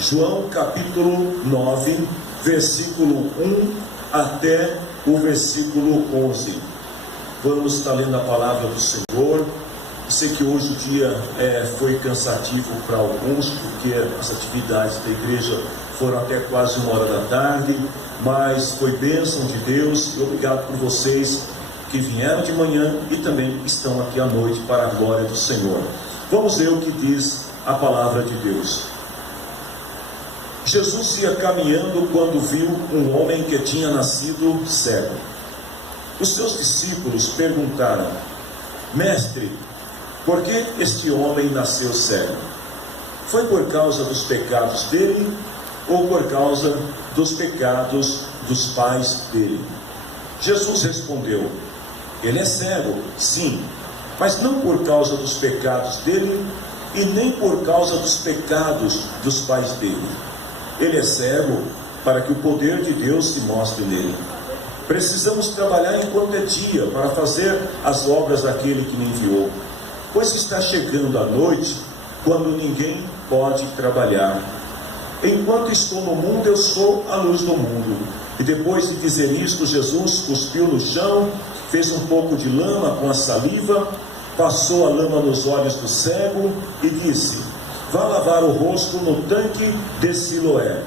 João capítulo 9, versículo 1 até o versículo 11. Vamos estar lendo a palavra do Senhor. Eu sei que hoje o dia foi cansativo para alguns, porque as atividades da igreja foram até quase 1h da tarde, mas foi bênção de Deus, e obrigado por vocês que vieram de manhã e também estão aqui à noite para a glória do Senhor. Vamos ver o que diz a palavra de Deus. Jesus ia caminhando quando viu um homem que tinha nascido cego. Os seus discípulos perguntaram: Mestre, por que este homem nasceu cego? Foi por causa dos pecados dele ou por causa dos pecados dos pais dele? Jesus respondeu: ele é cego, sim, mas não por causa dos pecados dele e nem por causa dos pecados dos pais dele. Ele é cego para que o poder de Deus se mostre nele. Precisamos trabalhar enquanto é dia para fazer as obras daquele que me enviou, pois está chegando a noite quando ninguém pode trabalhar. Enquanto estou no mundo, eu sou a luz do mundo. E depois de dizer isto, Jesus cuspiu no chão, fez um pouco de lama com a saliva, passou a lama nos olhos do cego e disse: vá lavar o rosto no tanque de Siloé.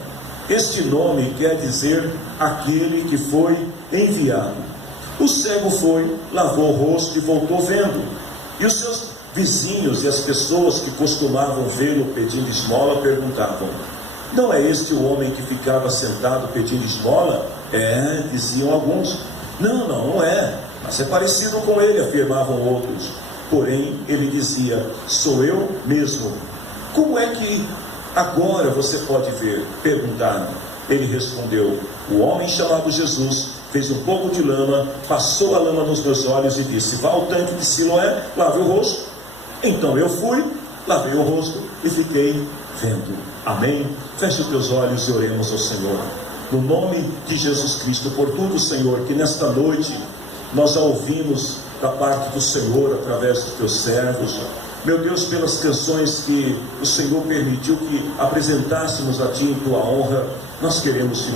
Este nome quer dizer aquele que foi enviado. O cego foi, lavou o rosto e voltou vendo. E os seus vizinhos e as pessoas que costumavam vê-lo pedindo esmola perguntavam: não é este o homem que ficava sentado pedindo esmola? É, diziam alguns. Não é, mas é parecido com ele, afirmavam outros. Porém, ele dizia: sou eu mesmo. Como é que agora você pode ver? Perguntaram. Ele respondeu: o homem chamado Jesus fez um pouco de lama, passou a lama nos meus olhos e disse: vá ao tanque de Siloé, lave o rosto. Então eu fui, lavei o rosto e fiquei vendo. Amém? Feche os teus olhos e oremos ao Senhor. No nome de Jesus Cristo, por tudo, Senhor, que nesta noite nós já ouvimos da parte do Senhor através dos teus servos. Meu Deus, pelas canções que o Senhor permitiu que apresentássemos a Ti em Tua honra, nós queremos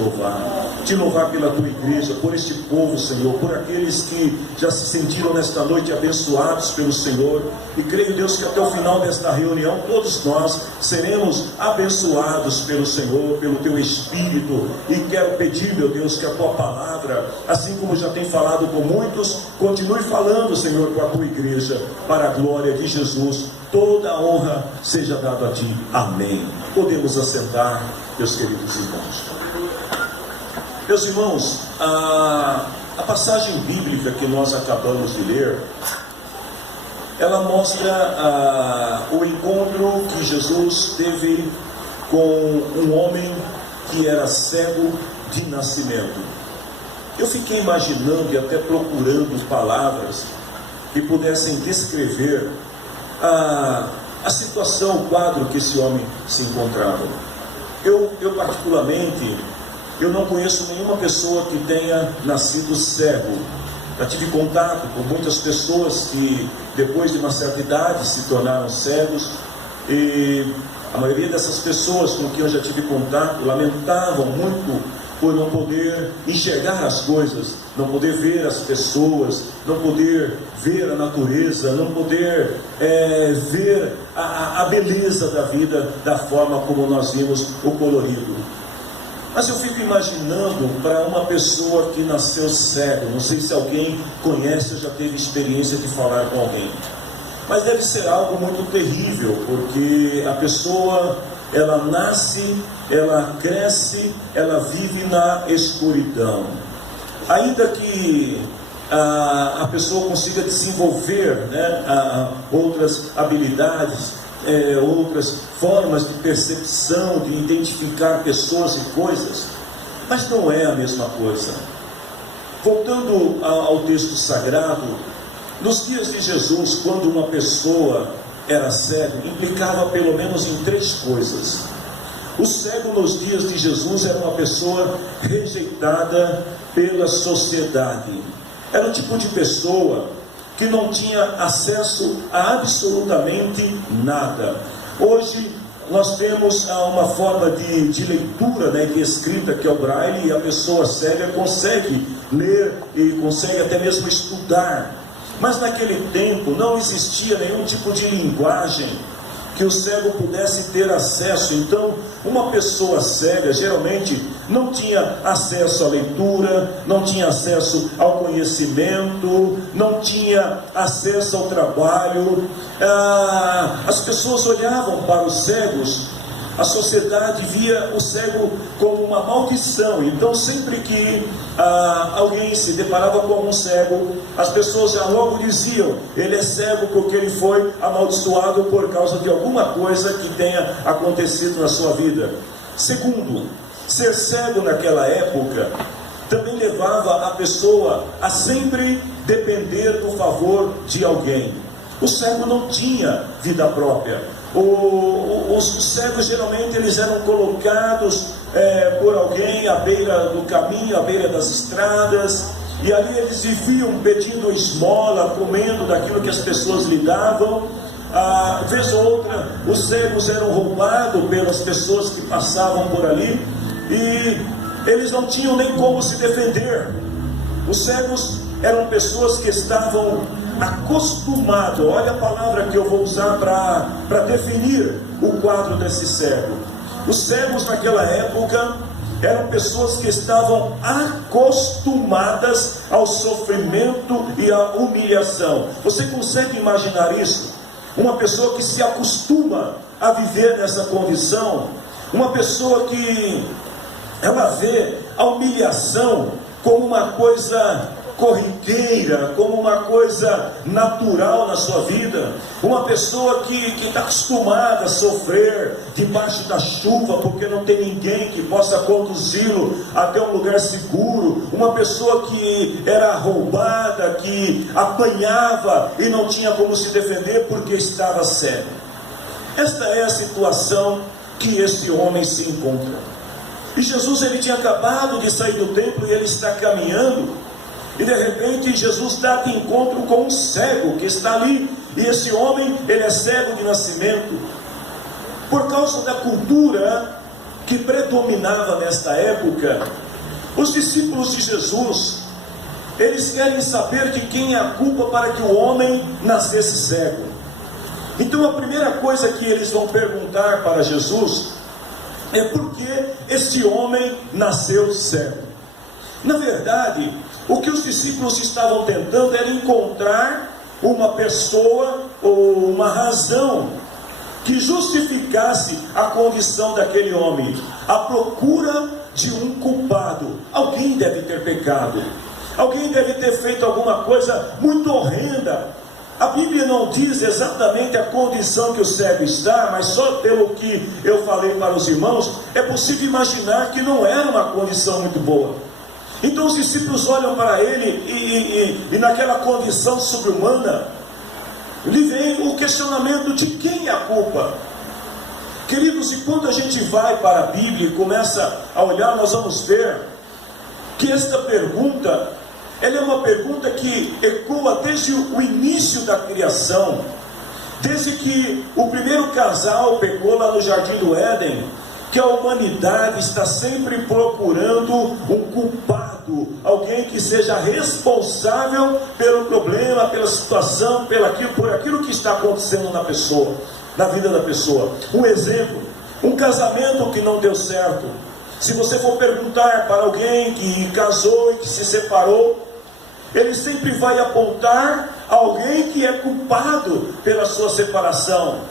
Te louvar pela Tua igreja, por este povo, Senhor, por aqueles que já se sentiram nesta noite abençoados pelo Senhor, e creio, Deus, que até o final desta reunião, todos nós seremos abençoados pelo Senhor, pelo Teu Espírito, e quero pedir, meu Deus, que a Tua palavra, assim como já tem falado com muitos, continue falando, Senhor, com a Tua igreja, para a glória de Jesus. Toda a honra seja dada a Ti. Amém. Podemos assentar, meus queridos irmãos. Meus irmãos, a passagem bíblica que nós acabamos de ler, ela mostra o encontro que Jesus teve com um homem que era cego de nascimento. Eu fiquei imaginando e até procurando palavras que pudessem descrever a situação, o quadro que esse homem se encontrava. Eu particularmente, eu não conheço nenhuma pessoa que tenha nascido cego. Já tive contato com muitas pessoas que depois de uma certa idade se tornaram cegos, e a maioria dessas pessoas com quem eu já tive contato lamentavam muito por não poder enxergar as coisas, não poder ver as pessoas, não poder ver a natureza, não poder ver a beleza da vida da forma como nós vimos o colorido. Mas eu fico imaginando para uma pessoa que nasceu cego, não sei se alguém conhece ou já teve experiência de falar com alguém, mas deve ser algo muito terrível, porque a pessoa, ela nasce, ela cresce, ela vive na escuridão. Ainda que a pessoa consiga desenvolver outras habilidades, outras formas de percepção, de identificar pessoas e coisas, mas não é a mesma coisa. Voltando ao texto sagrado, nos dias de Jesus, quando uma pessoa era cego, implicava pelo menos em 3 coisas. O cego nos dias de Jesus era uma pessoa rejeitada pela sociedade. Era um tipo de pessoa que não tinha acesso a absolutamente nada. Hoje, nós temos uma forma de leitura, né, de escrita, que é o braille, e a pessoa cega consegue ler e consegue até mesmo estudar. Mas naquele tempo não existia nenhum tipo de linguagem que o cego pudesse ter acesso. Então, uma pessoa cega geralmente não tinha acesso à leitura, não tinha acesso ao conhecimento, não tinha acesso ao trabalho. As pessoas olhavam para os cegos, a sociedade via o cego como uma maldição. Então, sempre que alguém se deparava com um cego, as pessoas já logo diziam: ele é cego porque ele foi amaldiçoado por causa de alguma coisa que tenha acontecido na sua vida. Segundo, ser cego naquela época também levava a pessoa a sempre depender do favor de alguém. O cego não tinha vida própria. Os cegos geralmente eles eram colocados por alguém à beira do caminho, à beira das estradas, e ali eles viviam pedindo esmola, comendo daquilo que as pessoas lhe davam. Vez ou outra, os cegos eram roubados pelas pessoas que passavam por ali, e eles não tinham nem como se defender. Os cegos eram pessoas que estavam acostumados. Olha a palavra que eu vou usar para definir o quadro desse cego. Os cegos naquela época eram pessoas que estavam acostumadas ao sofrimento e à humilhação. Você consegue imaginar isso? Uma pessoa que se acostuma a viver nessa condição, uma pessoa que ela vê a humilhação como uma coisa corriqueira, como uma coisa natural na sua vida. Uma pessoa que está acostumada a sofrer debaixo da chuva, porque não tem ninguém que possa conduzi-lo até um lugar seguro. Uma pessoa que era roubada, que apanhava e não tinha como se defender porque estava cego. Esta é a situação que esse homem se encontra. E Jesus, ele tinha acabado de sair do templo e ele está caminhando. E de repente Jesus dá de encontro com um cego que está ali. E esse homem, ele é cego de nascimento. Por causa da cultura que predominava nesta época, os discípulos de Jesus, eles querem saber de quem é a culpa para que o homem nascesse cego. Então a primeira coisa que eles vão perguntar para Jesus é por que este homem nasceu cego. Na verdade, o que os discípulos estavam tentando era encontrar uma pessoa ou uma razão que justificasse a condição daquele homem, à procura de um culpado. Alguém deve ter pecado, alguém deve ter feito alguma coisa muito horrenda. A Bíblia não diz exatamente a condição que o cego está, mas só pelo que eu falei para os irmãos, é possível imaginar que não era uma condição muito boa. Então os discípulos olham para ele e naquela condição sobre-humana, lhe vem o questionamento de quem é a culpa. Queridos, e quando a gente vai para a Bíblia e começa a olhar, nós vamos ver que esta pergunta, ela é uma pergunta que ecoa desde o início da criação, desde que o primeiro casal pecou lá no Jardim do Éden, que a humanidade está sempre procurando um culpado, alguém que seja responsável pelo problema, pela situação, por aquilo que está acontecendo na pessoa, na vida da pessoa. Um exemplo, um casamento que não deu certo. Se você for perguntar para alguém que casou e que se separou, ele sempre vai apontar alguém que é culpado pela sua separação.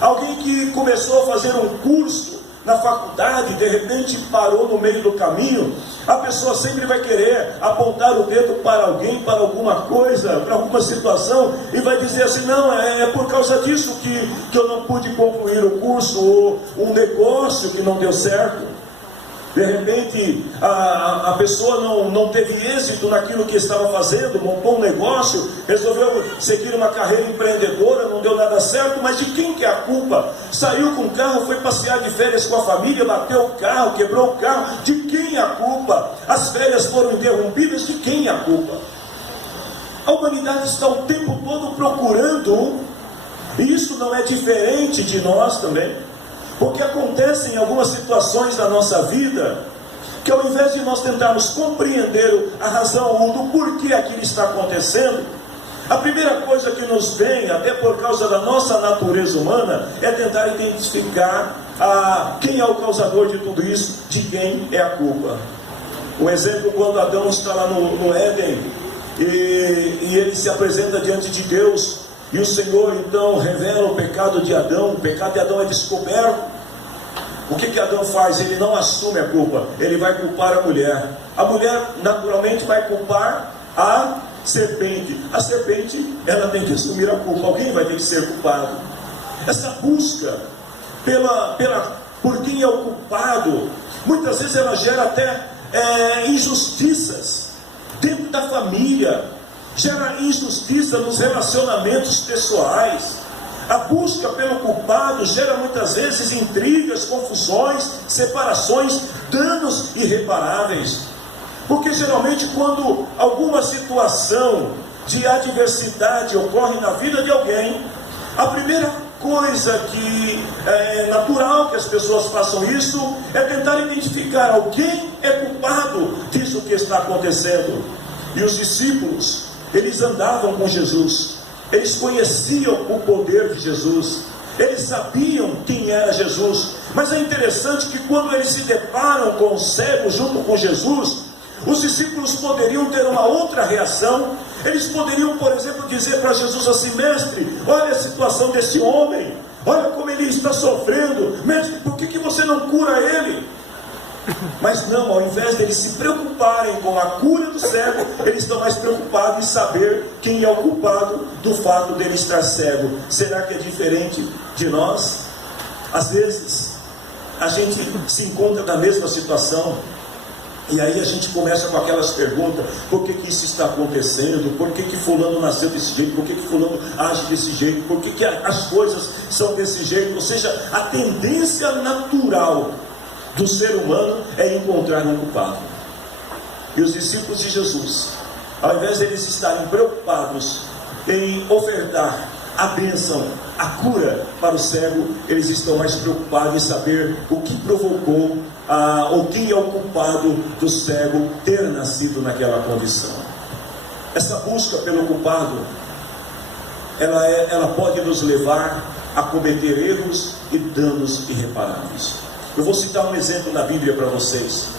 Alguém que começou a fazer um curso na faculdade, de repente parou no meio do caminho. A pessoa sempre vai querer apontar o dedo para alguém, para alguma coisa, para alguma situação, e vai dizer assim: não, é por causa disso que eu não pude concluir o curso, ou um negócio que não deu certo. De repente a pessoa não teve êxito naquilo que estava fazendo, montou um negócio, resolveu seguir uma carreira empreendedora, não deu nada certo. Mas de quem que é a culpa? Saiu com o carro, foi passear de férias com a família, bateu o carro, quebrou o carro. De quem é a culpa? As férias foram interrompidas, de quem é a culpa? A humanidade está o tempo todo procurando, e isso não é diferente de nós também. Porque acontecem algumas situações da nossa vida que, ao invés de nós tentarmos compreender a razão do porquê aquilo está acontecendo, a primeira coisa que nos vem, até por causa da nossa natureza humana, é tentar identificar quem é o causador de tudo isso, de quem é a culpa. Um exemplo, quando Adão está lá no Éden, e ele se apresenta diante de Deus, e o Senhor então revela o pecado de Adão. O pecado de Adão é descoberto. O que Adão faz? Ele não assume a culpa, ele vai culpar a mulher. A mulher naturalmente vai culpar a serpente. A serpente, ela tem que assumir a culpa, alguém vai ter que ser culpado. Essa busca por quem é o culpado, muitas vezes ela gera até injustiças dentro da família, gera injustiça nos relacionamentos pessoais. A busca pelo culpado gera muitas vezes intrigas, confusões, separações, danos irreparáveis. Porque geralmente quando alguma situação de adversidade ocorre na vida de alguém, a primeira coisa que é natural que as pessoas façam isso é tentar identificar alguém é culpado disso que está acontecendo. E os discípulos, eles andavam com Jesus, eles conheciam o poder de Jesus, eles sabiam quem era Jesus. Mas é interessante que quando eles se deparam com o cego junto com Jesus, os discípulos poderiam ter uma outra reação. Eles poderiam, por exemplo, dizer para Jesus assim: mestre, olha a situação desse homem, olha como ele está sofrendo, mestre, por que você não cura ele? Mas não, ao invés de eles se preocuparem com a cura do cego, eles estão mais preocupados em saber quem é o culpado do fato dele estar cego. Será que é diferente de nós? Às vezes a gente se encontra na mesma situação, e aí a gente começa com aquelas perguntas: por que isso está acontecendo? Por que fulano nasceu desse jeito? Por que fulano age desse jeito? Por que as coisas são desse jeito? Ou seja, a tendência natural do ser humano é encontrar um culpado. E os discípulos de Jesus, ao invés de eles estarem preocupados em ofertar a bênção, a cura para o cego, eles estão mais preocupados em saber o que provocou, ou quem é o culpado do cego ter nascido naquela condição. Essa busca pelo culpado, ela pode nos levar a cometer erros e danos irreparáveis. Eu vou citar um exemplo na Bíblia para vocês.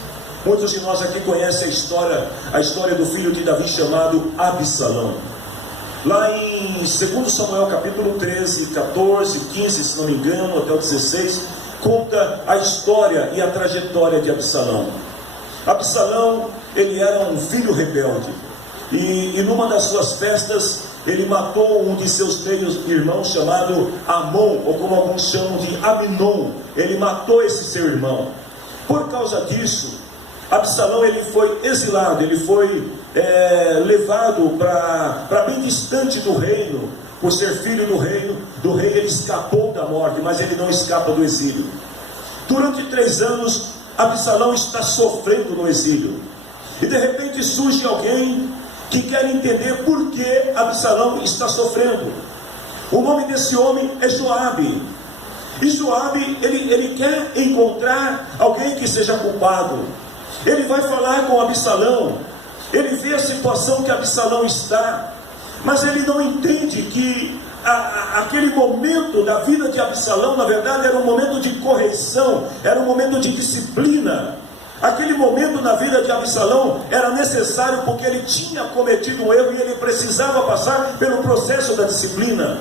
Muitos de nós aqui conhecem a história do filho de Davi chamado Absalão. Lá em 2 Samuel capítulo 13, 14, 15, se não me engano, até o 16, conta a história e a trajetória de Absalão. Absalão, ele era um filho rebelde, e numa das suas festas, ele matou um de seus 3 irmãos, chamado Amon, ou como alguns chamam de Aminon. Ele matou esse seu irmão. Por causa disso, Absalão, ele foi exilado, ele foi levado para bem distante do reino. Por ser filho do rei, ele escapou da morte, mas ele não escapa do exílio. Durante 3 anos, Absalão está sofrendo no exílio, e de repente surge alguém que quer entender por que Absalão está sofrendo. O nome desse homem é Joabe. E Joabe, ele quer encontrar alguém que seja culpado. Ele vai falar com Absalão, ele vê a situação que Absalão está, mas ele não entende que aquele momento da vida de Absalão, na verdade, era um momento de correção, era um momento de disciplina. Aquele momento na vida de Absalão era necessário porque ele tinha cometido um erro e ele precisava passar pelo processo da disciplina.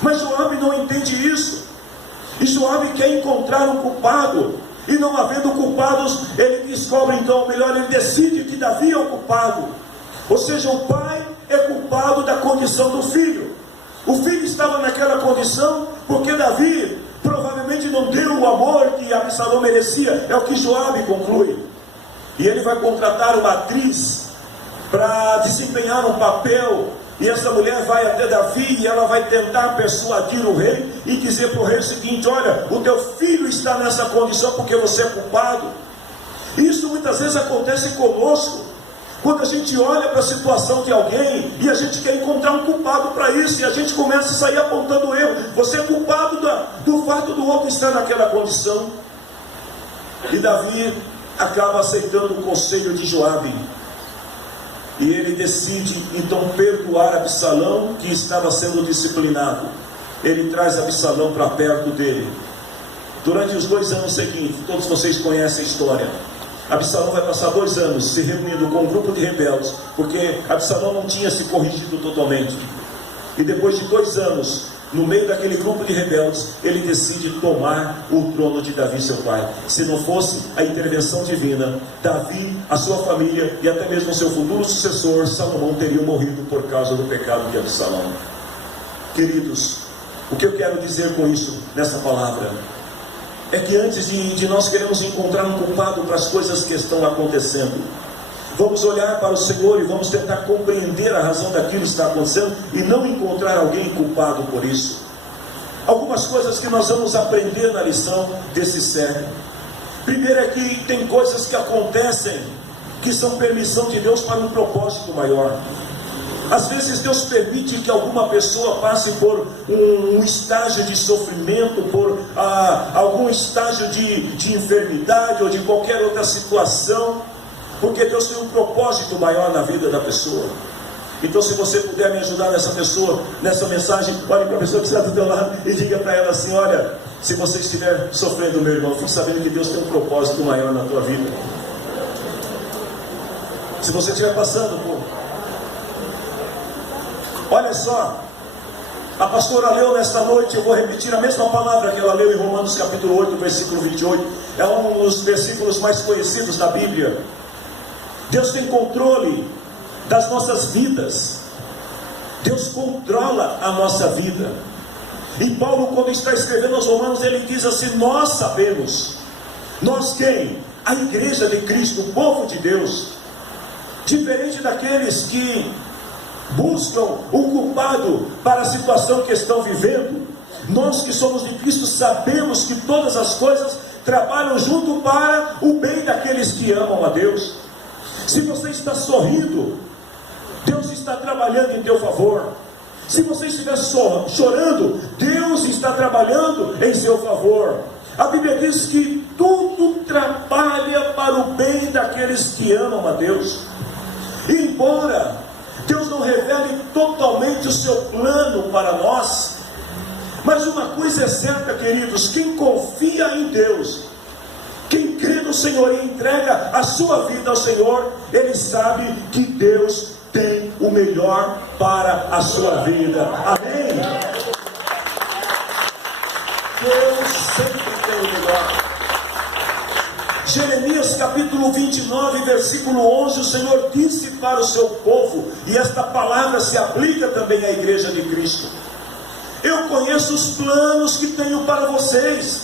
Mas Joabe não entende isso. E Joabe quer encontrar um culpado. E não havendo culpados, ele descobre então, melhor, ele decide que Davi é o culpado. Ou seja, o pai é culpado da condição do filho. O filho estava naquela condição porque Davi provavelmente não deu o amor que Absalão merecia. É o que Joabe conclui. E ele vai contratar uma atriz para desempenhar um papel. E essa mulher vai até Davi e ela vai tentar persuadir o rei e dizer para o rei o seguinte: olha, o teu filho está nessa condição porque você é culpado. Isso muitas vezes acontece conosco. Quando a gente olha para a situação de alguém e a gente quer encontrar um culpado para isso, e a gente começa a sair apontando o erro. Você é culpado do fato do outro estar naquela condição. E Davi acaba aceitando o conselho de Joabe. E ele decide então perdoar Absalão, que estava sendo disciplinado. Ele traz Absalão para perto dele. Durante os 2 anos seguintes, todos vocês conhecem a história. Absalão vai passar 2 anos se reunindo com um grupo de rebeldes, porque Absalão não tinha se corrigido totalmente. E depois de 2 anos, no meio daquele grupo de rebeldes, ele decide tomar o trono de Davi, seu pai. Se não fosse a intervenção divina, Davi, a sua família e até mesmo o seu futuro sucessor, Salomão, teriam morrido por causa do pecado de Absalão. Queridos, o que eu quero dizer com isso, nessa palavra, é que antes de nós queremos encontrar um culpado para as coisas que estão acontecendo, vamos olhar para o Senhor e vamos tentar compreender a razão daquilo que está acontecendo e não encontrar alguém culpado por isso. Algumas coisas que nós vamos aprender na lição desse século. Primeiro é que tem coisas que acontecem que são permissão de Deus para um propósito maior. Às vezes Deus permite que alguma pessoa passe por um estágio de sofrimento, por algum estágio de enfermidade ou de qualquer outra situação, porque Deus tem um propósito maior na vida da pessoa. Então, se você puder me ajudar nessa pessoa, nessa mensagem, olhe para a pessoa que está do teu lado e diga para ela assim: olha, se você estiver sofrendo, meu irmão, fique sabendo que Deus tem um propósito maior na tua vida. Se você estiver passando por... Olha só, a pastora leu nesta noite, eu vou repetir a mesma palavra que ela leu em Romanos capítulo 8, versículo 28. É um dos versículos mais conhecidos da Bíblia. Deus tem controle das nossas vidas. Deus controla a nossa vida. E Paulo, quando está escrevendo aos Romanos, ele diz assim: nós sabemos. Nós quem? A igreja de Cristo, o povo de Deus. Diferente daqueles que buscam um culpado para a situação que estão vivendo, nós que somos de Cristo sabemos que todas as coisas trabalham junto para o bem daqueles que amam a Deus. Se você está sorrindo, Deus está trabalhando em teu favor. Se você estiver chorando, Deus está trabalhando em seu favor. A Bíblia diz que tudo trabalha para o bem daqueles que amam a Deus. E embora Deus não revele totalmente o seu plano para nós, mas uma coisa é certa, queridos: quem confia em Deus, quem crê no Senhor e entrega a sua vida ao Senhor, ele sabe que Deus tem o melhor para a sua vida. Amém? Deus sempre tem o melhor. Jeremias capítulo 29, versículo 11, o Senhor disse para o seu povo, e esta palavra se aplica também à igreja de Cristo: eu conheço os planos que tenho para vocês,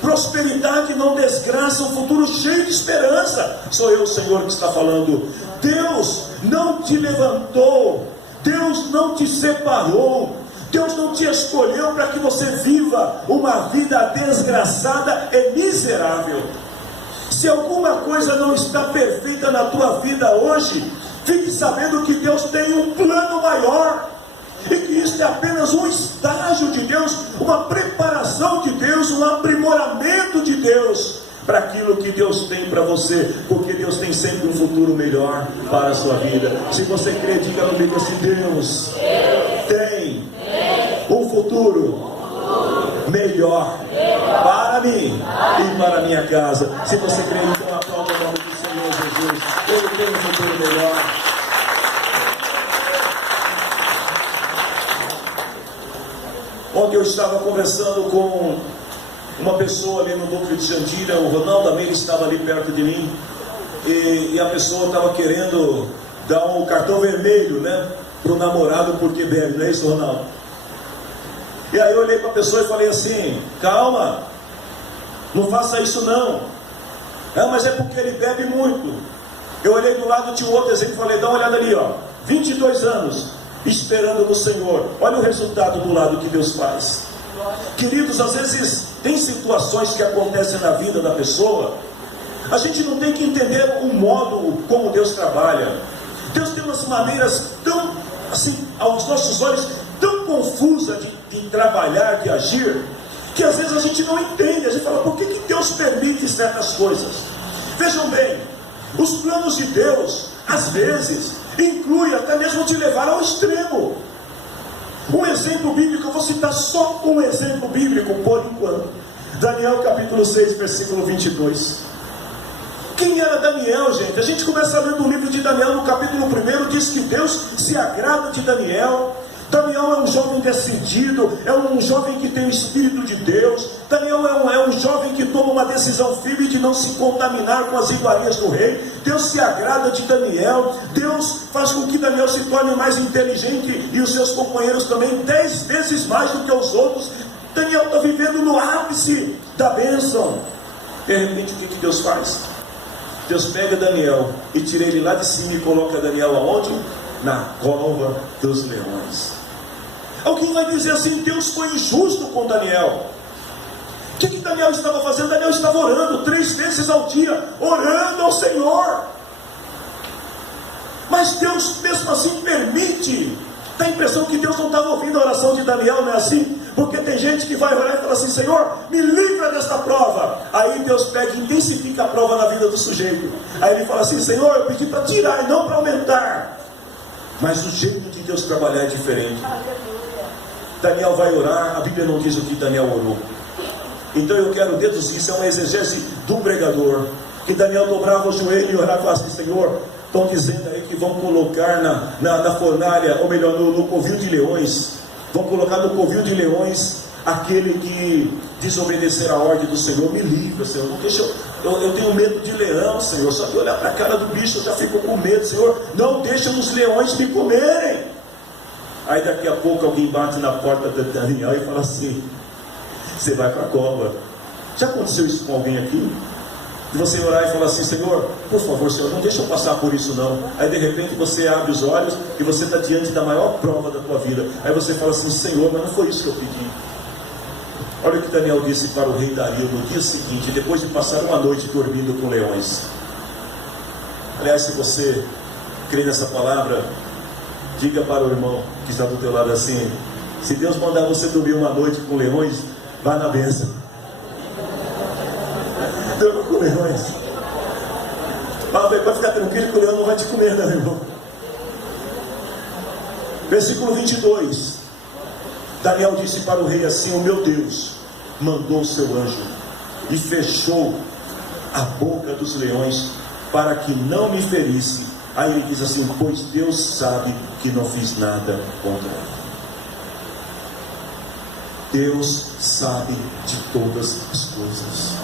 prosperidade, não desgraça, um futuro cheio de esperança. Sou eu, o Senhor, que está falando. Deus não te levantou, Deus não te separou, Deus não te escolheu para que você viva uma vida desgraçada e miserável. Se alguma coisa não está perfeita na tua vida hoje, fique sabendo que Deus tem um plano maior, e que isso é apenas um estágio de Deus, uma preparação de Deus, um aprimoramento de Deus para aquilo que Deus tem para você, porque Deus tem sempre um futuro melhor para a sua vida. Se você crê, diga comigo assim: Deus tem um futuro melhor para mim e para a minha casa. Se você crê, então aplauda o nome do Senhor Jesus. Ele tem um futuro melhor. Ontem eu estava conversando com uma pessoa ali no núcleo de Jandira, o Ronaldo Ameire estava ali perto de mim, e a pessoa estava querendo dar um cartão vermelho, né, para o namorado porque bebe, não é isso, Ronaldo? E aí eu olhei para a pessoa e falei assim: calma, não faça isso não. Mas é porque ele bebe muito. Eu olhei do lado, tinha um outro exemplo e falei: dá uma olhada ali, ó, 22 anos esperando no Senhor, olha o resultado do lado que Deus faz. Queridos, às vezes tem situações que acontecem na vida da pessoa, A gente não tem que entender o modo como Deus trabalha. Deus tem umas maneiras tão, assim, aos nossos olhos, tão confusas de trabalhar, de agir, que às vezes a gente não entende. A gente fala, por que Deus permite certas coisas? Vejam bem, os planos de Deus, às vezes, incluem até mesmo te levar ao extremo. Um exemplo bíblico, eu vou citar só um exemplo bíblico por enquanto. Daniel capítulo 6, versículo 22. Quem era Daniel, gente? A gente começa a ler no livro de Daniel, no capítulo 1, diz que Deus se agrada de Daniel. Daniel é um jovem decidido, é um jovem que tem o Espírito de Deus. Daniel é um jovem que toma uma decisão firme de não se contaminar com as iguarias do rei. Deus se agrada de Daniel. Deus faz com que Daniel se torne mais inteligente e os seus companheiros também, 10 vezes mais do que os outros. Daniel está vivendo no ápice da bênção. De repente, o que Deus faz? Deus pega Daniel e tira ele lá de cima e coloca Daniel aonde? Na cova dos leões. Alguém vai dizer assim, Deus foi injusto com Daniel. O que Daniel estava fazendo? Daniel estava orando 3 vezes ao dia, orando ao Senhor. Mas Deus mesmo assim permite. Dá a impressão que Deus não estava ouvindo a oração de Daniel, não é assim? Porque tem gente que vai orar e fala assim, Senhor, me livra desta prova. Aí Deus pega e intensifica a prova na vida do sujeito. Aí ele fala assim, Senhor, eu pedi para tirar e não para aumentar. Mas o jeito de Deus trabalhar é diferente. Daniel vai orar, a Bíblia não diz o que Daniel orou. Então eu quero deduzir, isso é uma exegese do pregador, que Daniel dobrava o joelho e orava assim, Senhor, estão dizendo aí que vão colocar na fornalha, ou melhor, no covil de leões, vão colocar no covil de leões aquele que desobedecer a ordem do Senhor. Me livra, Senhor, não deixa eu tenho medo de leão, Senhor, só de olhar para a cara do bicho eu já fico com medo, Senhor, não deixa os leões me comerem. Aí daqui a pouco alguém bate na porta de Daniel e fala assim, você vai para a cova. Já aconteceu isso com alguém aqui? De você orar e falar assim, Senhor, por favor, Senhor, não deixa eu passar por isso não. Aí de repente você abre os olhos e você está diante da maior prova da tua vida. Aí você fala assim, Senhor, mas não foi isso que eu pedi. Olha o que Daniel disse para o rei Dario no dia seguinte, depois de passar uma noite dormindo com leões. Aliás, se você crê nessa palavra, diga para o irmão que está do teu lado assim, se Deus mandar você dormir uma noite com leões, vá na bênção. Durma com leões. Vai ficar tranquilo que o leão não vai te comer, não, irmão. Versículo 22. Daniel disse para o rei assim, o meu Deus mandou o seu anjo e fechou a boca dos leões para que não me ferisse. Aí ele diz assim, pois Deus sabe que não fiz nada contra ele. Deus sabe de todas as coisas.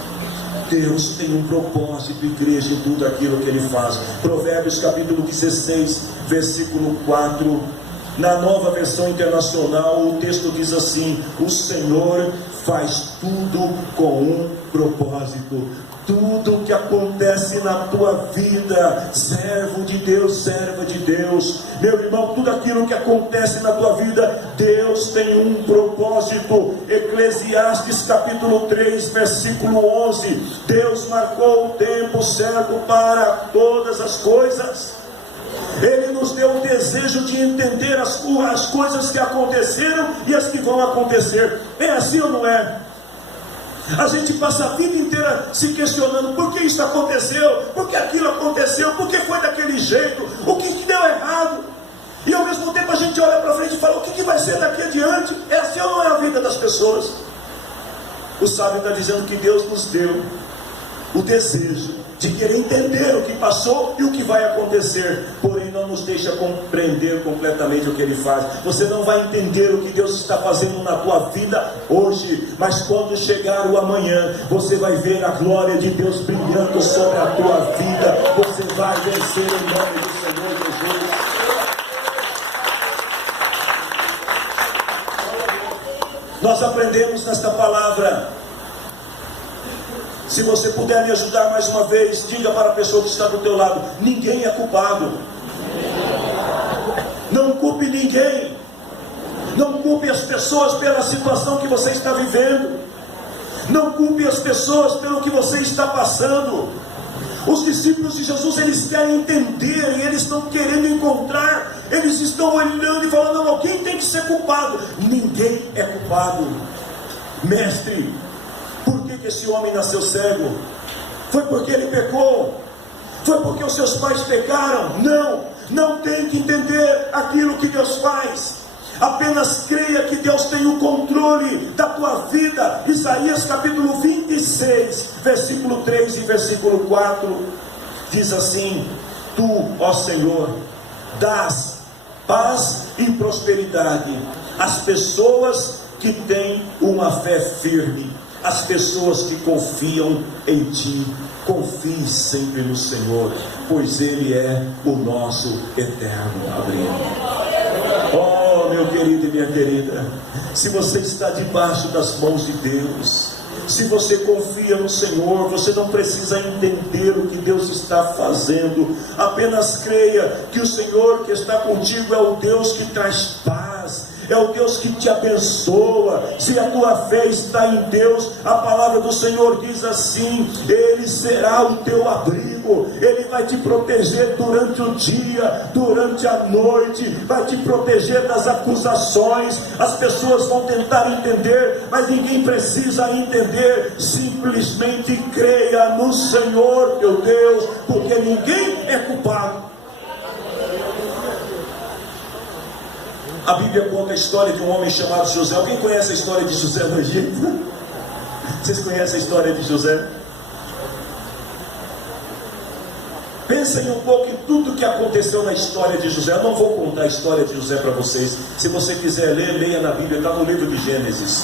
Deus tem um propósito, igreja, em tudo aquilo que Ele faz. Provérbios capítulo 16, versículo 4. Na Nova Versão Internacional, o texto diz assim, o Senhor faz tudo com um propósito. Tudo que acontece na tua vida, servo de Deus, serva de Deus, meu irmão, tudo aquilo que acontece na tua vida, Deus tem um propósito. Eclesiastes capítulo 3, versículo 11, Deus marcou o tempo certo para todas as coisas. Ele nos deu o desejo de entender as coisas que aconteceram e as que vão acontecer. É assim ou não é? A gente passa a vida inteira se questionando por que isso aconteceu, por que aquilo aconteceu, por que foi daquele jeito, o que deu errado. E ao mesmo tempo a gente olha para frente e fala, o que vai ser daqui adiante? É assim ou não é a vida das pessoas? O sábio está dizendo que Deus nos deu o desejo de querer entender o que passou e o que vai acontecer, porém não nos deixa compreender completamente o que Ele faz. Você não vai entender o que Deus está fazendo na tua vida hoje, mas quando chegar o amanhã, você vai ver a glória de Deus brilhando sobre a tua vida. Você vai vencer em nome do Senhor Jesus. Nós aprendemos nesta palavra. Se você puder me ajudar mais uma vez, diga para a pessoa que está do teu lado, ninguém é culpado. Não culpe ninguém. Não culpe as pessoas pela situação que você está vivendo. Não culpe as pessoas pelo que você está passando. Os discípulos de Jesus, eles querem entender, e eles estão querendo encontrar, eles estão olhando e falando: não, alguém tem que ser culpado. Ninguém é culpado. Mestre, por que esse homem nasceu cego? Foi porque ele pecou? Foi porque os seus pais pecaram? Não tem que entender aquilo que Deus faz. Apenas creia que Deus tem o controle da tua vida. Isaías capítulo 26, versículo 3 e versículo 4, diz assim: Tu, ó Senhor, dás paz e prosperidade às pessoas que têm uma fé firme, às pessoas que confiam em Ti. Confie sempre no Senhor, pois Ele é o nosso eterno abrigo. Oh, meu querido e minha querida, se você está debaixo das mãos de Deus, se você confia no Senhor, você não precisa entender o que Deus está fazendo. Apenas creia que o Senhor que está contigo é o Deus que traz paz, é o Deus que te abençoa. Se a tua fé está em Deus, a palavra do Senhor diz assim: Ele será o teu abrigo, Ele vai te proteger durante o dia, durante a noite, vai te proteger das acusações. As pessoas vão tentar entender, mas ninguém precisa entender. Simplesmente creia no Senhor teu Deus, porque ninguém é culpado. A Bíblia conta a história de um homem chamado José. Alguém conhece a história de José no Egito? Vocês conhecem a história de José? Pensem um pouco em tudo que aconteceu na história de José. Eu não vou contar a história de José para vocês. Se você quiser ler, leia na Bíblia, está no livro de Gênesis.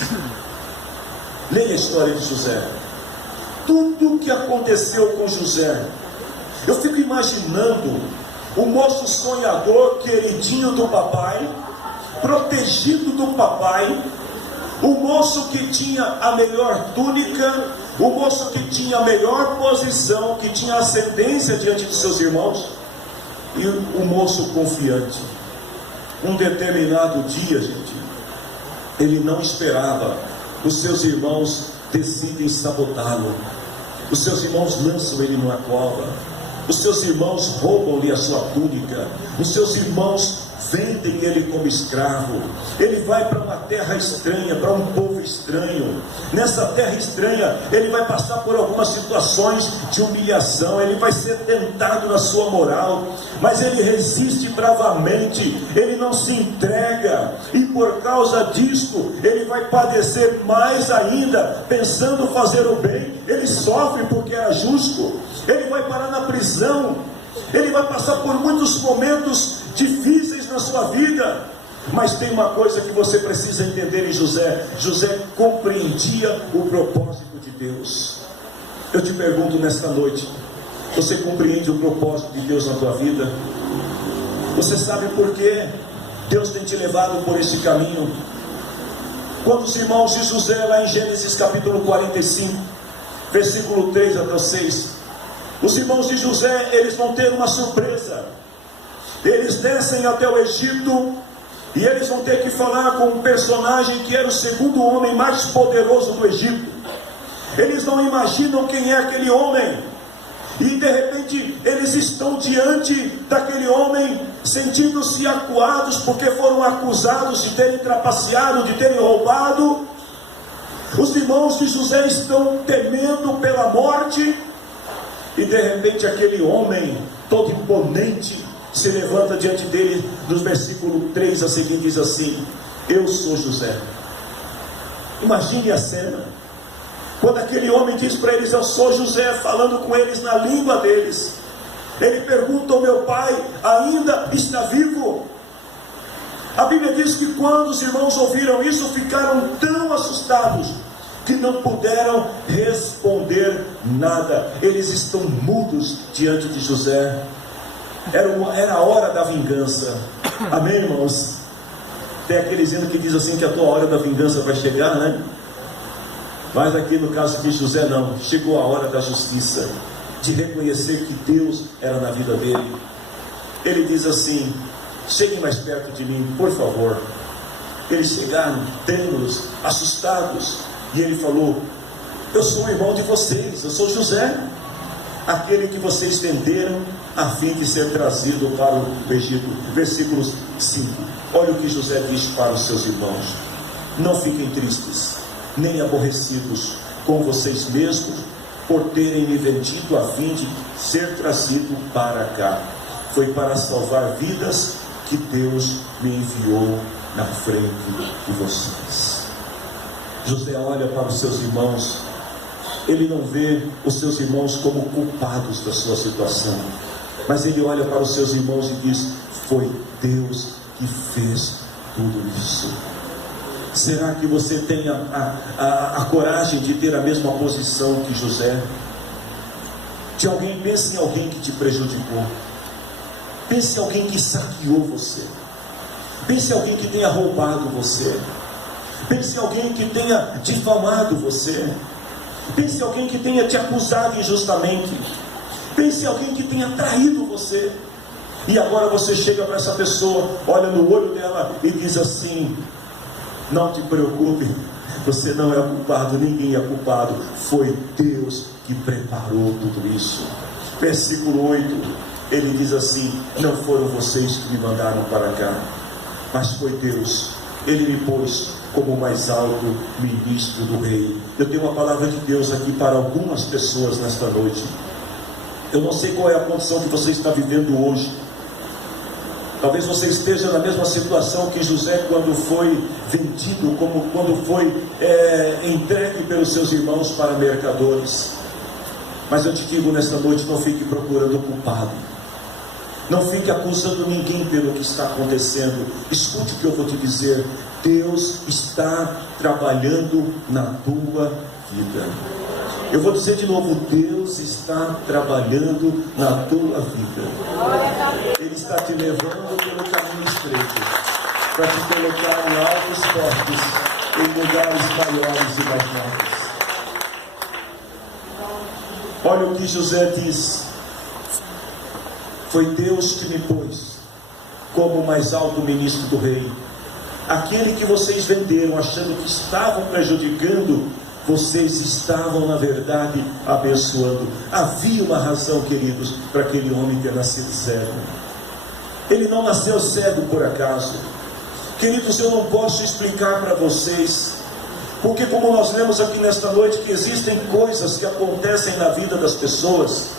Leia a história de José. Tudo o que aconteceu com José. Eu fico imaginando o moço sonhador, queridinho do papai, protegido do papai, o moço que tinha a melhor túnica, o moço que tinha a melhor posição, que tinha ascendência diante de seus irmãos, e o moço confiante. Um determinado dia, gente, ele não esperava, os seus irmãos decidem sabotá-lo, os seus irmãos lançam ele numa cova, os seus irmãos roubam-lhe a sua túnica, os seus irmãos vendem ele como escravo. Ele vai para uma terra estranha, para um povo estranho. Nessa terra estranha, ele vai passar por algumas situações de humilhação, ele vai ser tentado na sua moral, mas ele resiste bravamente, ele não se entrega, e por causa disso, ele vai padecer mais ainda, pensando fazer o bem. Ele sofre porque era justo, ele vai parar na prisão, ele vai passar por muitos momentos difíceis na sua vida. Mas tem uma coisa que você precisa entender em José: José compreendia o propósito de Deus. Eu te pergunto nesta noite, você compreende o propósito de Deus na tua vida? Você sabe por que Deus tem te levado por esse caminho? Quando os irmãos de José, lá em Gênesis capítulo 45, versículo 3 até o 6, os irmãos de José, eles vão ter uma surpresa. Eles descem até o Egito e eles vão ter que falar com um personagem que era o segundo homem mais poderoso do Egito. Eles não imaginam quem é aquele homem, e de repente eles estão diante daquele homem, sentindo-se acuados porque foram acusados de terem trapaceado, de terem roubado. Os irmãos de José estão temendo pela morte, e de repente aquele homem todo imponente se levanta diante dele. Nos versículos 3 a seguir diz assim: eu sou José. Imagine a cena, quando aquele homem diz para eles: eu sou José, falando com eles na língua deles. Ele pergunta: o meu pai ainda está vivo? A Bíblia diz que quando os irmãos ouviram isso, ficaram tão assustados que não puderam responder nada. Eles estão mudos diante de José. Era a hora da vingança. Amém, irmãos? Tem aqueles hinos que diz assim que a tua hora da vingança vai chegar, né? Mas aqui no caso de José não. Chegou a hora da justiça, de reconhecer que Deus era na vida dele. Ele diz assim: cheguem mais perto de mim, por favor. Eles chegaram, tênues, assustados, e ele falou: eu sou o irmão de vocês, eu sou José. aquele que vocês venderam a fim de ser trazido para o Egito. Versículo 5. Olha o que José diz para os seus irmãos: não fiquem tristes, nem aborrecidos com vocês mesmos, por terem me vendido a fim de ser trazido para cá. Foi para salvar vidas que Deus me enviou na frente de vocês. José olha para os seus irmãos. Ele não vê os seus irmãos como culpados da sua situação, mas ele olha para os seus irmãos e diz: foi Deus que fez tudo isso. Será que você tem a coragem de ter a mesma posição que José? Pense em alguém que te prejudicou. Pense em alguém que saqueou você. Pense em alguém que tenha roubado você. Pense em alguém que tenha difamado você. Pense em alguém que tenha te acusado injustamente. Pense em alguém que tenha traído você. E agora você chega para essa pessoa, olha no olho dela e diz assim: não te preocupe, você não é culpado, ninguém é culpado, foi Deus que preparou tudo isso. Versículo 8, ele diz assim: não foram vocês que me mandaram para cá, mas foi Deus. Ele me pôs como o mais alto ministro do rei. Eu tenho uma palavra de Deus aqui para algumas pessoas nesta noite. Eu não sei qual é a condição que você está vivendo hoje. Talvez você esteja na mesma situação que José quando foi vendido, como quando foi entregue pelos seus irmãos para mercadores. Mas eu te digo nesta noite: não fique procurando culpado. Não fique acusando ninguém pelo que está acontecendo. Escute o que eu vou te dizer: Deus está trabalhando na tua vida. Eu vou dizer de novo: Deus está trabalhando na tua vida. Ele está te levando pelo caminho estreito, para te colocar em altos postos, em lugares maiores e mais altos. Olha o que José diz: foi Deus que me pôs como o mais alto ministro do rei. Aquele que vocês venderam achando que estavam prejudicando, vocês estavam na verdade abençoando. Havia uma razão, queridos, para aquele homem ter nascido cego. Ele não nasceu cego por acaso. Queridos, eu não posso explicar para vocês, porque como nós lemos aqui nesta noite, que existem coisas que acontecem na vida das pessoas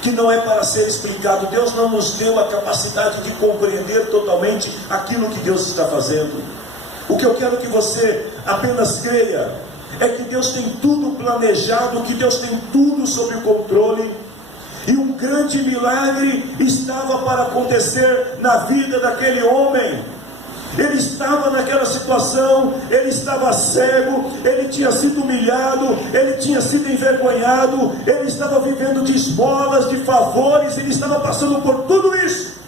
que não é para ser explicado. Deus não nos deu a capacidade de compreender totalmente aquilo que Deus está fazendo. O que eu quero que você apenas creia é que Deus tem tudo planejado, que Deus tem tudo sob controle, e um grande milagre estava para acontecer na vida daquele homem. Ele estava naquela situação, ele estava cego, ele tinha sido humilhado, ele tinha sido envergonhado, ele estava vivendo de esmolas, de favores, ele estava passando por tudo isso.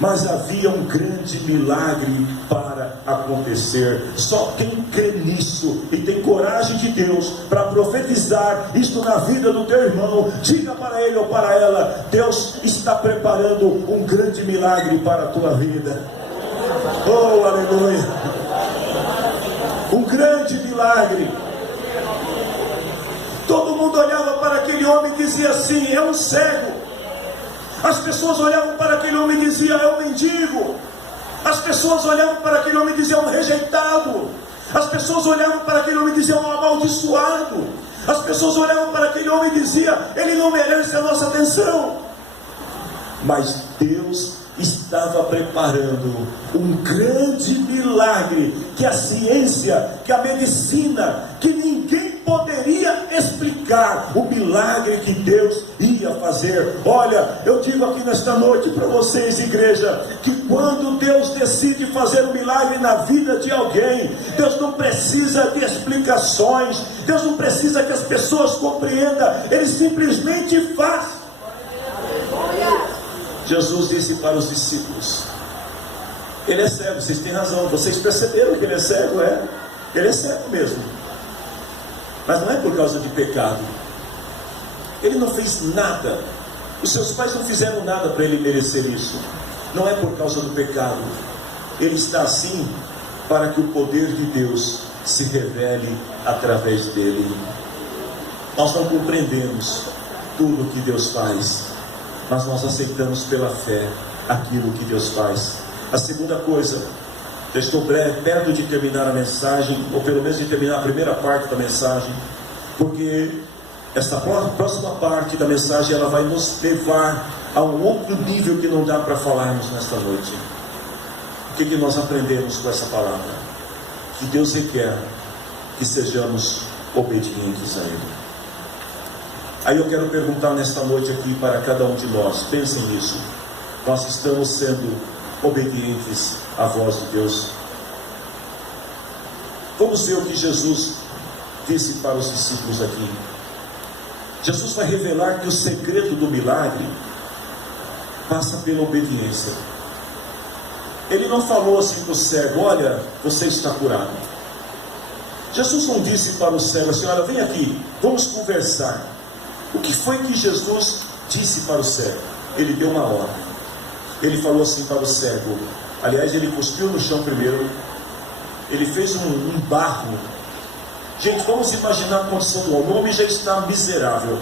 Mas havia um grande milagre para acontecer. Só quem crê nisso e tem coragem de Deus para profetizar isto na vida do teu irmão, diga para ele ou para ela: Deus está preparando um grande milagre para a tua vida. Oh, aleluia! Um grande milagre. Todo mundo olhava para aquele homem e dizia assim: é um cego. As pessoas olhavam para aquele homem e diziam: é um mendigo. As pessoas olhavam para aquele homem e diziam: é um rejeitado. As pessoas olhavam para aquele homem e diziam: é um amaldiçoado. As pessoas olhavam para aquele homem e diziam: ele não merece a nossa atenção. Mas Deus estava preparando um grande milagre que a ciência, que a medicina, que ninguém poderia explicar, o milagre que Deus ia fazer. Olha, eu digo aqui nesta noite para vocês, igreja, que quando Deus decide fazer um milagre na vida de alguém, Deus não precisa de explicações, Deus não precisa que as pessoas compreendam, Ele simplesmente faz. Jesus disse para os discípulos: ele é cego. Vocês têm razão, vocês perceberam que ele é cego? Ele é cego mesmo, mas não é por causa de pecado. Ele não fez nada, os seus pais não fizeram nada para ele merecer isso. Não é por causa do pecado. Ele está assim para que o poder de Deus se revele através dele. Nós não compreendemos tudo que Deus faz, mas nós aceitamos pela fé aquilo que Deus faz. A segunda coisa, eu estou perto de terminar a mensagem, ou pelo menos de terminar a primeira parte da mensagem, porque essa próxima parte da mensagem ela vai nos levar a um outro nível que não dá para falarmos nesta noite. O que nós aprendemos com essa palavra? Que Deus requer que sejamos obedientes a Ele. Aí eu quero perguntar nesta noite aqui para cada um de nós, pensem nisso: nós estamos sendo obedientes à voz de Deus? Vamos ver o que Jesus disse para os discípulos aqui. Jesus vai revelar que o segredo do milagre passa pela obediência. Ele não falou assim para o cego: olha, você está curado. Jesus não disse para o cego assim: olha, vem aqui, vamos conversar. O que foi que Jesus disse para o cego? Ele deu uma ordem. Ele falou assim para o cego, aliás, ele cuspiu no chão primeiro, ele fez um barro. Gente, vamos imaginar a condição do homem. O homem já está miserável,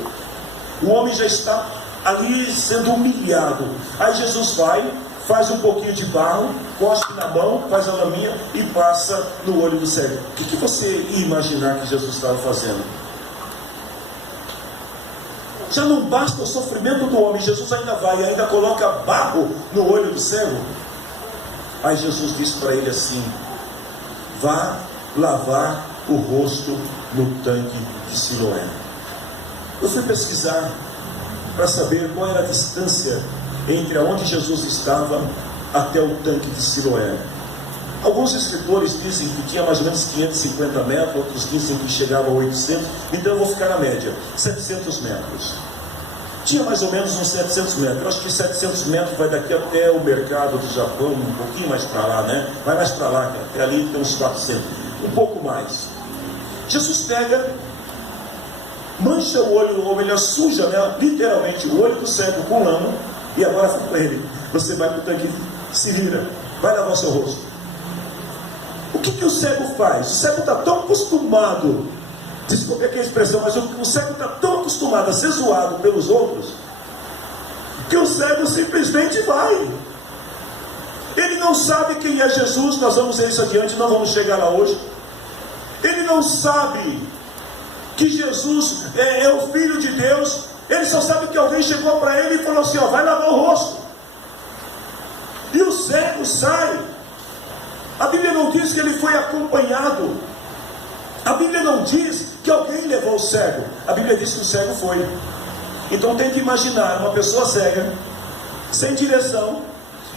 o homem já está ali sendo humilhado. Aí Jesus vai, faz um pouquinho de barro, cospe na mão, faz a laminha e passa no olho do cego. O que você ia imaginar que Jesus estava fazendo? Já não basta o sofrimento do homem, Jesus ainda vai e ainda coloca barro no olho do cego. Aí Jesus disse para ele assim: vá lavar o rosto no tanque de Siloé. Eu fui pesquisar para saber qual era a distância entre onde Jesus estava até o tanque de Siloé. Alguns escritores dizem que tinha mais ou menos 550 metros, outros dizem que chegava a 800, então eu vou ficar na média, 700 metros. Tinha mais ou menos uns 700 metros. Eu acho que 700 metros vai daqui até o mercado do Japão, um pouquinho mais para lá, né? Vai mais para lá, até ali tem uns 400, um pouco mais. Jesus pega, mancha o olho do homem, ele suja, né? Literalmente o olho do cego com lama, e agora fala para ele: você vai para o tanque, se vira, vai lavar o seu rosto. O que o cego faz? O cego está tão acostumado, desculpe aqui a expressão, mas o cego está tão acostumado a ser zoado pelos outros, que o cego simplesmente vai. Ele não sabe quem é Jesus. Nós vamos ver isso adiante, não vamos chegar lá hoje. Ele não sabe que Jesus é o Filho de Deus. Ele só sabe que alguém chegou para ele e falou assim: ó, vai lavar o rosto. E o cego sai. A Bíblia não diz que ele foi acompanhado. A Bíblia não diz que alguém levou o cego. A Bíblia diz que o cego foi. Então tente imaginar uma pessoa cega, sem direção,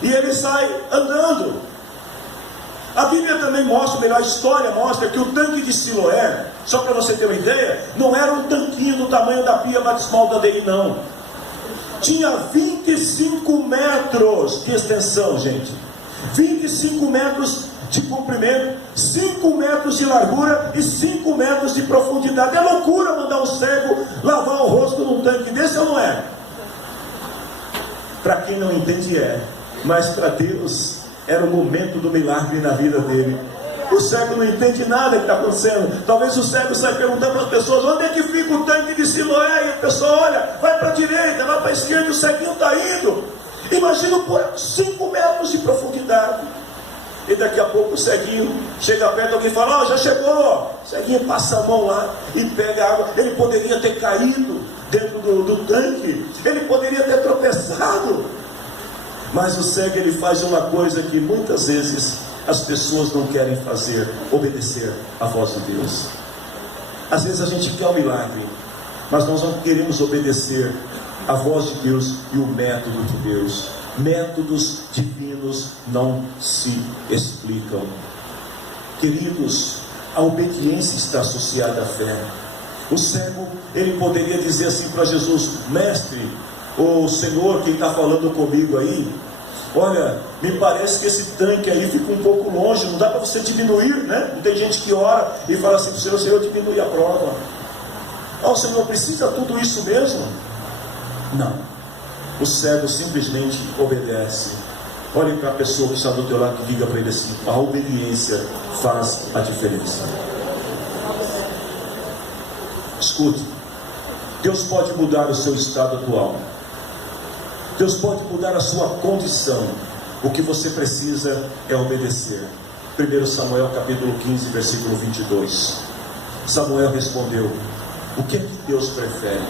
e ele sai andando. A Bíblia também mostra, melhor, a história mostra que o tanque de Siloé, só para você ter uma ideia, não era um tanquinho do tamanho da pia batismal dele, não. Tinha 25 metros de extensão, gente. 25 metros de comprimento, 5 metros de largura e 5 metros de profundidade. É loucura mandar um cego lavar o rosto num tanque desse, ou não é? Para quem não entende é, mas para Deus era o momento do milagre na vida dele. O cego não entende nada que está acontecendo. Talvez o cego saia perguntando para as pessoas: onde é que fica o tanque de Siloé? E a pessoa olha, vai para a direita, vai para a esquerda, e o ceguinho está indo. Imagina por 5 metros de profundidade. E daqui a pouco o ceguinho chega perto, alguém fala: ó, já chegou. O ceguinho passa a mão lá e pega a água. Ele poderia ter caído dentro do tanque, ele poderia ter tropeçado, mas o cego, ele faz uma coisa que muitas vezes as pessoas não querem fazer: obedecer à voz de Deus. Às vezes a gente quer um milagre, mas nós não queremos obedecer à voz de Deus e o método de Deus. Métodos divinos não se explicam. Queridos, a obediência está associada à fé. O cego, ele poderia dizer assim para Jesus: mestre, o Senhor, quem está falando comigo aí, olha, me parece que esse tanque aí fica um pouco longe, não dá para você diminuir, né? Não tem gente que ora e fala assim para o Senhor: diminui a prova. O Senhor precisa tudo isso mesmo? Não. O cego simplesmente obedece. Olhe para a pessoa que está do teu lado e diga para ele assim: a obediência faz a diferença. Escute, Deus pode mudar o seu estado atual. Deus pode mudar a sua condição. O que você precisa é obedecer. 1 Samuel capítulo 15, versículo 22. Samuel respondeu: o que é que Deus prefere?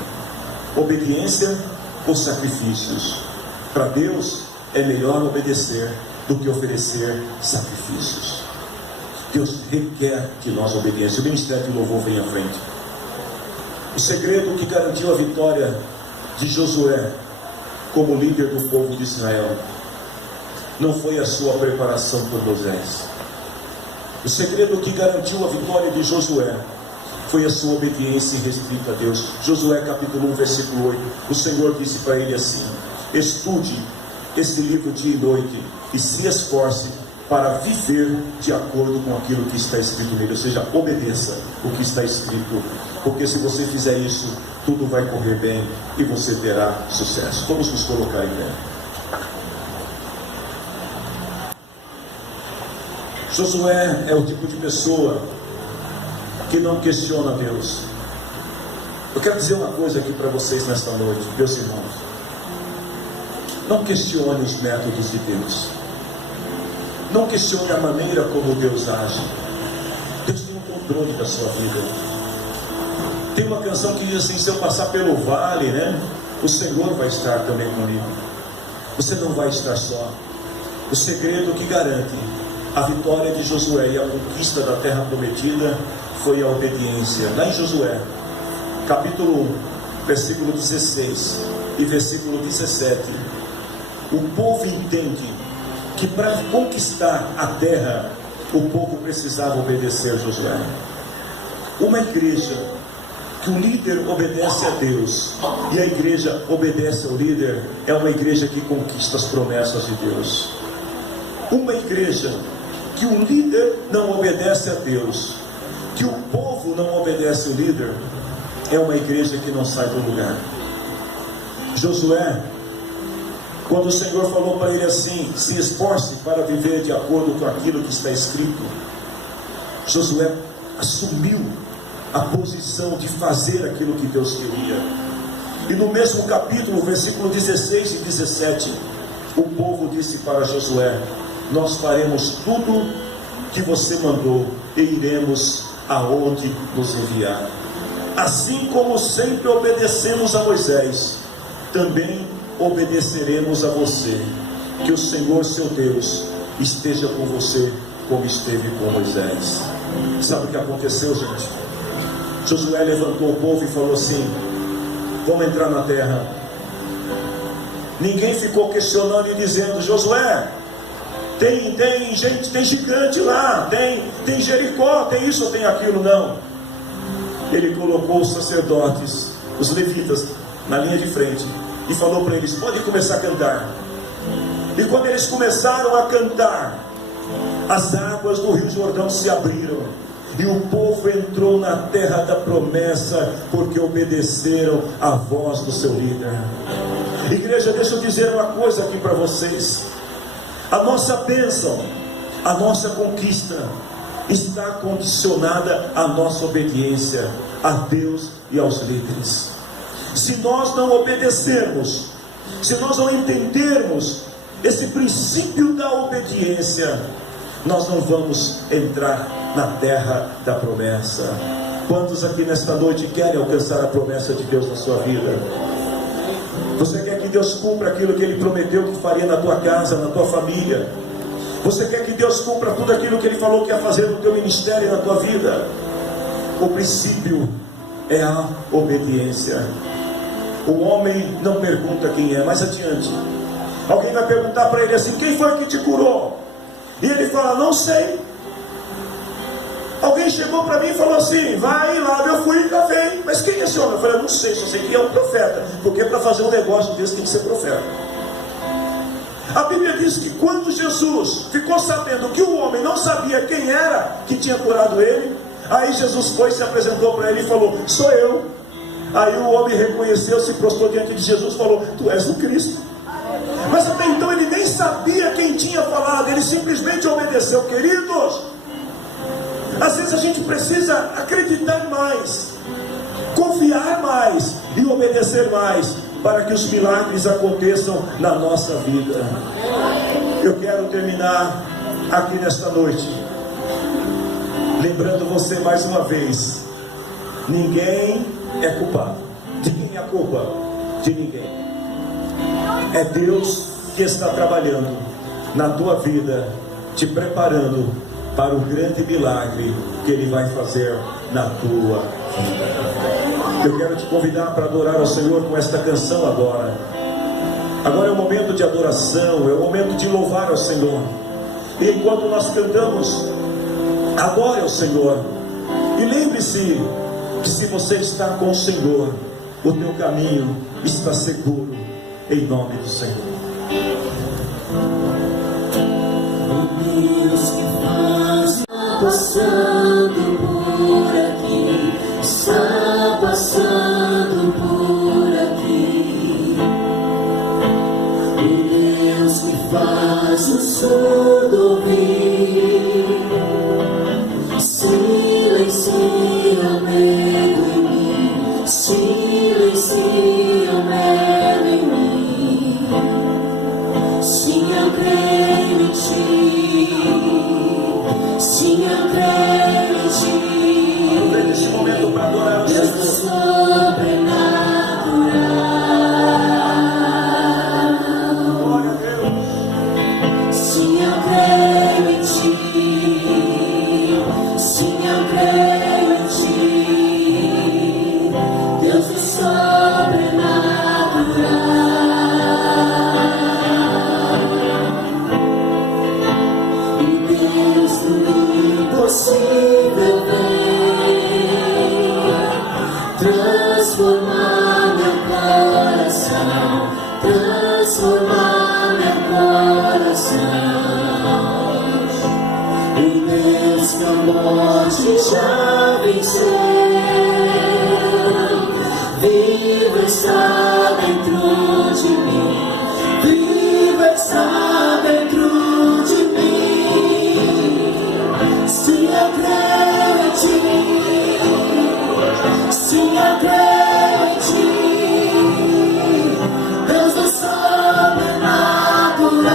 Obediência ou sacrifícios? Para Deus é melhor obedecer do que oferecer sacrifícios. Deus requer que nós obedeçamos. O ministério de louvor vem à frente. O segredo que garantiu a vitória de Josué como líder do povo de Israel não foi a sua preparação por Moisés. O segredo que garantiu a vitória de Josué foi a sua obediência irrestrita a Deus. Josué capítulo 1, versículo 8. O Senhor disse para ele assim: estude esse livro dia e noite e se esforce para viver de acordo com aquilo que está escrito nele. Ou seja, obedeça o que está escrito, porque se você fizer isso, tudo vai correr bem e você terá sucesso. Vamos nos colocar em pé. Josué é o tipo de pessoa que não questiona Deus. Eu quero dizer uma coisa aqui para vocês nesta noite, meus irmãos. Não questione os métodos de Deus. Não questione a maneira como Deus age. Deus tem um controle da sua vida. Tem uma canção que diz assim: se eu passar pelo vale, o Senhor vai estar também comigo. Você não vai estar só. O segredo que garante a vitória de Josué e a conquista da terra prometida foi a obediência. Lá em Josué capítulo 1, versículo 16 e versículo 17, o povo entende que para conquistar a terra, o povo precisava obedecer a Josué. Uma igreja que o líder obedece a Deus e a igreja obedece ao líder é uma igreja que conquista as promessas de Deus. Uma igreja que o líder não obedece a Deus, que o povo não obedece ao líder, é uma igreja que não sai do lugar. Josué, quando o Senhor falou para ele assim: se esforce para viver de acordo com aquilo que está escrito, Josué assumiu a posição de fazer aquilo que Deus queria. E no mesmo capítulo, versículo 16 e 17, o povo disse para Josué: nós faremos tudo que você mandou e iremos aonde nos enviar. Assim como sempre obedecemos a Moisés, também obedeceremos a você. Que o Senhor seu Deus esteja com você como esteve com Moisés. Sabe o que aconteceu, gente? Josué levantou o povo e falou assim: vamos entrar na terra. Ninguém ficou questionando e dizendo: Josué, tem gente, tem gigante lá, tem Jericó, tem isso ou tem aquilo. Não. Ele colocou os sacerdotes, os levitas, na linha de frente e falou para eles: pode começar a cantar. E quando eles começaram a cantar, as águas do Rio Jordão se abriram e o povo entrou na terra da promessa, porque obedeceram à voz do seu líder. Igreja, deixa eu dizer uma coisa aqui para vocês: a nossa bênção, a nossa conquista está condicionada à nossa obediência a Deus e aos líderes. Se nós não obedecermos, se nós não entendermos esse princípio da obediência, nós não vamos entrar na terra da promessa. Quantos aqui nesta noite querem alcançar a promessa de Deus na sua vida? Você quer que Deus cumpra aquilo que Ele prometeu que faria na tua casa, na tua família? Você quer que Deus cumpra tudo aquilo que Ele falou que ia fazer no teu ministério e na tua vida? O princípio é a obediência. O homem não pergunta quem é. Mais adiante, alguém vai perguntar para ele assim: quem foi que te curou? E ele fala: não sei. Alguém chegou para mim e falou assim: vai lá, eu fui e cavei. Mas quem é esse homem? Eu falei: não sei, só sei que é um profeta. Porque para fazer um negócio desse tem que ser profeta. A Bíblia diz que quando Jesus ficou sabendo que o homem não sabia quem era que tinha curado ele, aí Jesus foi, se apresentou para ele e falou: sou eu. Aí o homem reconheceu, se prostrou diante de Jesus e falou: tu és o Cristo. Mas até então ele nem sabia quem tinha falado, ele simplesmente obedeceu. Queridos, às vezes a gente precisa acreditar mais, confiar mais e obedecer mais, para que os milagres aconteçam na nossa vida. Eu quero terminar aqui nesta noite, lembrando você mais uma vez: ninguém é culpado. De quem é a culpa? De ninguém. É Deus que está trabalhando na tua vida, te preparando para o grande milagre que Ele vai fazer na tua vida. Eu quero te convidar para adorar ao Senhor com esta canção agora. Agora é o momento de adoração, é o momento de louvar ao Senhor. E enquanto nós cantamos, adore ao Senhor. E lembre-se que se você está com o Senhor, o teu caminho está seguro, em nome do Senhor. Deus que faz, passando por aqui, está passando por aqui. O Deus que faz o surdo ouvir, silencia o medo em mim, silencia o medo em mim. Sim, eu creio em ti. Sim, eu creio em ti. Aproveite esse momento para adorar o Deus do sobrenatural. Glória a Deus. Sim, eu creio em ti. Sim, eu creio em ti. Deus do sobrenatural. Impossível vem transformar meu coração, transformar meu coração. O Deus que a morte já venceu, vivo está dentro de mim, vivo está dentro de mim. Sim, eu creio em ti. Sim, eu creio em ti. Deus do sobrenatural.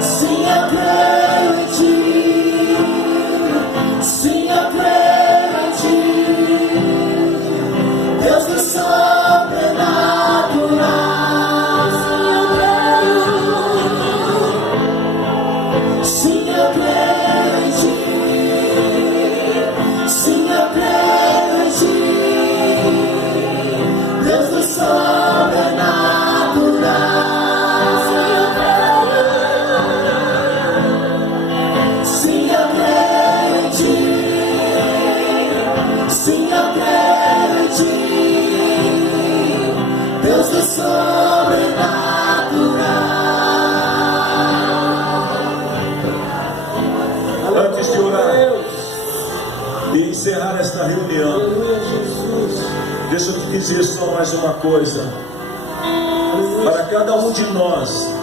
Sim, eu creio em ti. Sim, eu creio em ti. Deus do sobrenatural. Sim, eu creio em ti. Sim, eu creio em ti. Deus do sobrenatural. Sim, eu creio em ti. Sim, eu creio em ti. Deus do sobrenatural. Antes de orar e encerrar esta reunião, deixa eu te dizer só mais uma coisa. Para cada um de nós,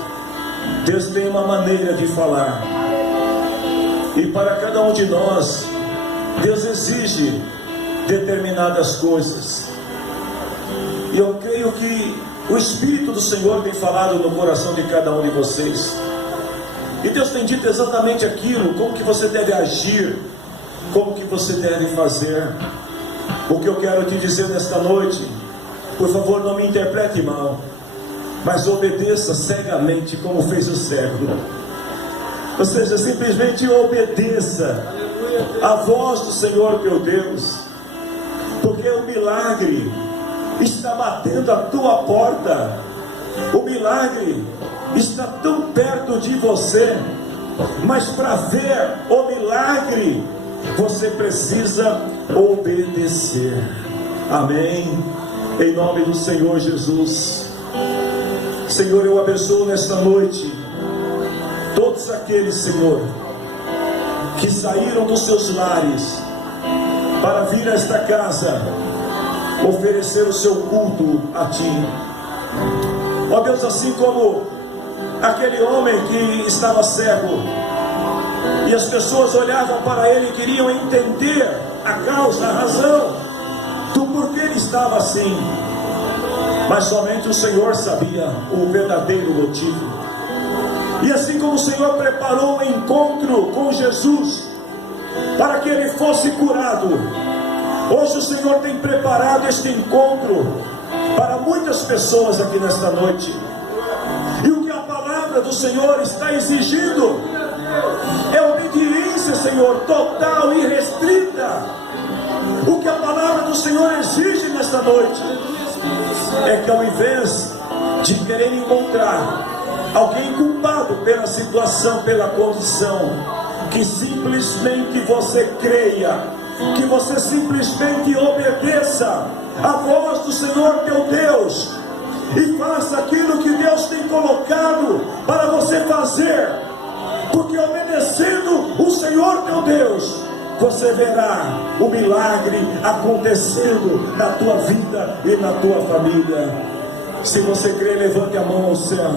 Deus tem uma maneira de falar. E para cada um de nós, Deus exige determinadas coisas. E eu creio que o Espírito do Senhor tem falado no coração de cada um de vocês. E Deus tem dito exatamente aquilo, como que você deve agir, como que você deve fazer. O que eu quero te dizer nesta noite, por favor, não me interprete mal, mas obedeça cegamente como fez o cego. Ou seja, simplesmente obedeça a voz do Senhor teu Deus, porque o milagre está batendo a tua porta. O milagre está tão perto de você, mas para ver o milagre, você precisa obedecer. Amém? Em nome do Senhor Jesus. Senhor, eu abençoo nesta noite todos aqueles, Senhor, que saíram dos seus lares para vir a esta casa oferecer o seu culto a Ti. Ó Deus, assim como aquele homem que estava cego, E as pessoas olhavam para ele e queriam entender a causa, a razão do porquê ele estava assim. Mas somente o Senhor sabia o verdadeiro motivo. E assim como o Senhor preparou um encontro com Jesus para que ele fosse curado, hoje o Senhor tem preparado este encontro para muitas pessoas aqui nesta noite. E o que a palavra do Senhor está exigindo é obediência, Senhor, total e restrita. O que a palavra do Senhor exige nesta noite é que, ao invés de querer encontrar alguém culpado pela situação, pela condição, que simplesmente você creia, que você simplesmente obedeça a voz do Senhor teu Deus e faça aquilo que Deus tem colocado para você fazer, porque obedecendo o Senhor teu Deus, você verá o milagre acontecendo na tua vida e na tua família. Se você crê, levante a mão ao céu.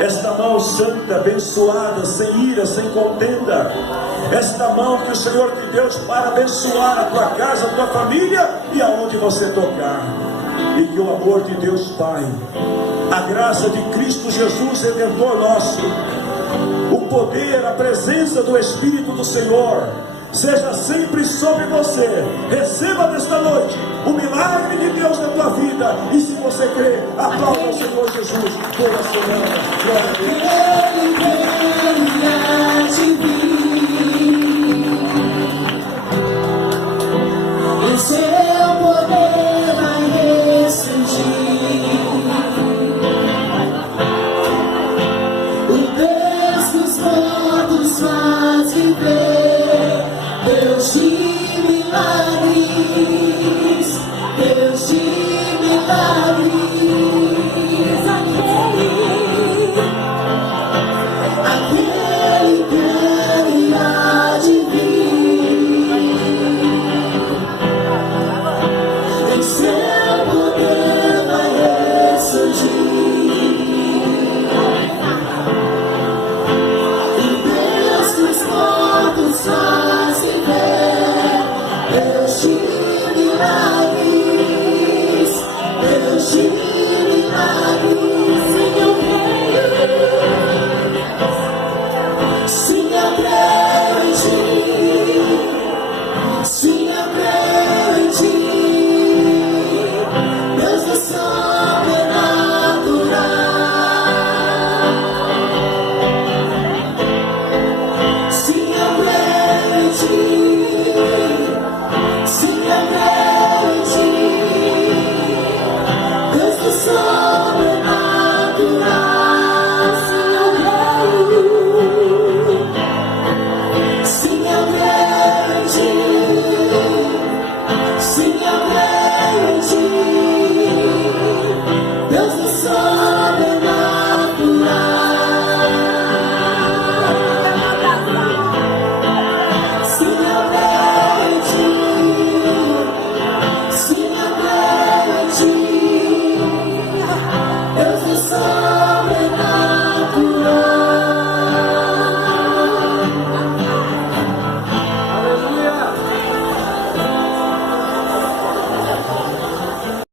Esta mão santa, abençoada, sem ira, sem contenda. Esta mão que o Senhor te deu para abençoar a tua casa, a tua família e aonde você tocar. E que o amor de Deus Pai, a graça de Cristo Jesus, Redentor nosso, o poder, a presença do Espírito do Senhor seja sempre sobre você. Receba nesta noite o milagre de Deus na tua vida. E se você crê, aplauda o Senhor Jesus toda semana. Glória a Deus.